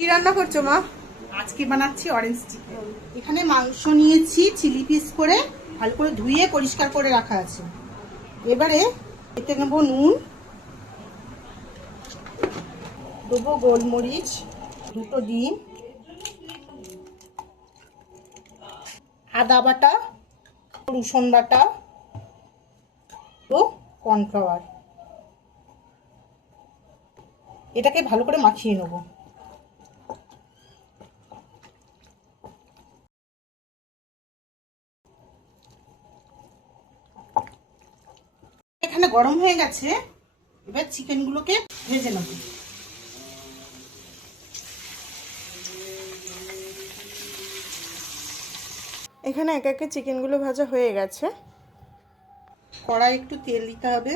কি রান্না করছো মা? আজকে বানাচ্ছি অরেঞ্জ চিকেন। এখানে মাংস নিয়েছি চিলি পিস করে, ভালো করে ধুয়ে পরিষ্কার করে রাখা আছে। এবারে এতে নেবো নুন, দেবো গোলমরিচ, দুটো ডিম, আদা বাটা, রসুন বাটা ও কর্নফ্লাওয়ার। এটাকে ভালো করে মাখিয়ে নেবো। এখানে গরম হয়ে গেছে, এবার চিকেনগুলোকে ভেজে নেব। এখানে এক একে চিকেনগুলো ভাজা হয়ে গেছে। কড়াই একটু তেল দিতে হবে।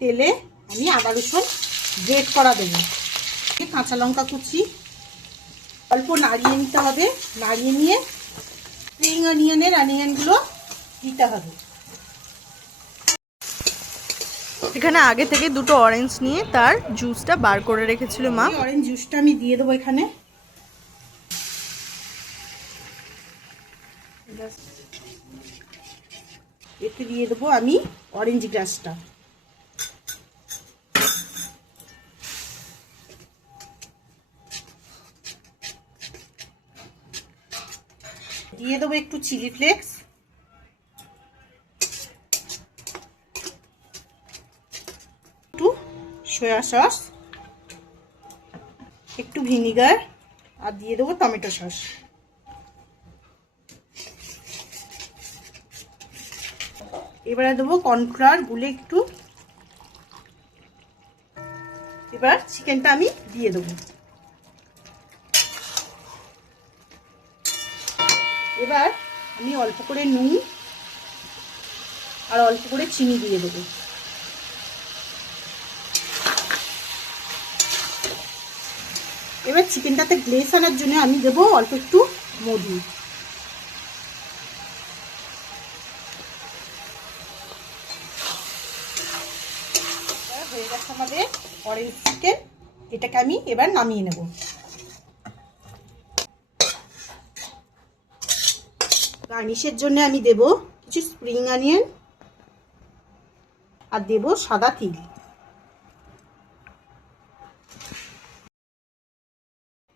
তেলে আমি আদা রসুন গ্রেট করা দেবো, কাঁচা লঙ্কা কুচি, অল্প নাড়িয়ে নিতে হবে। নাড়িয়ে নিয়ে স্প্রিং অনিয়নগুলো দিতে হবে। এখানে আগে থেকে দুটো অরেঞ্জ নিয়ে তার জুসটা বার করে রেখেছিল মা। অরেঞ্জ জুসটা আমি দিয়ে দেবো এখানে। এতে দিয়ে দেবো আমি অরেঞ্জ গ্রাসটা। দিয়ে দেবো একটু চিলি ফ্লেক্স, একটু সয়া সস, একটু ভিনিগার, আর দিয়ে দেবো টমেটো সস। এবারে দেবো কর্নফ্লাওয়ার গুলে একটু। এবার চিকেনটা আমি দিয়ে দেবো। এবার আমি অল্প করে নুন আর অল্প করে চিনি দিয়ে দেবো। এবার চিকেনটাতে গ্লেজ আনার জন্য আমি দেবো অল্প একটু মধু। হয়ে গেছে আমাদের অরেঞ্জ চিকেন। এটাকে আমি এবার নামিয়ে নেব। গার্নিশের জন্য আমি দেব কিছু স্প্রিং অনিয়ন আর দেব সাদা তিল।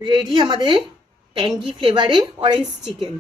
রেডি আমাদের ট্যাঙ্গি ফ্লেভারের অরেঞ্জ চিকেন।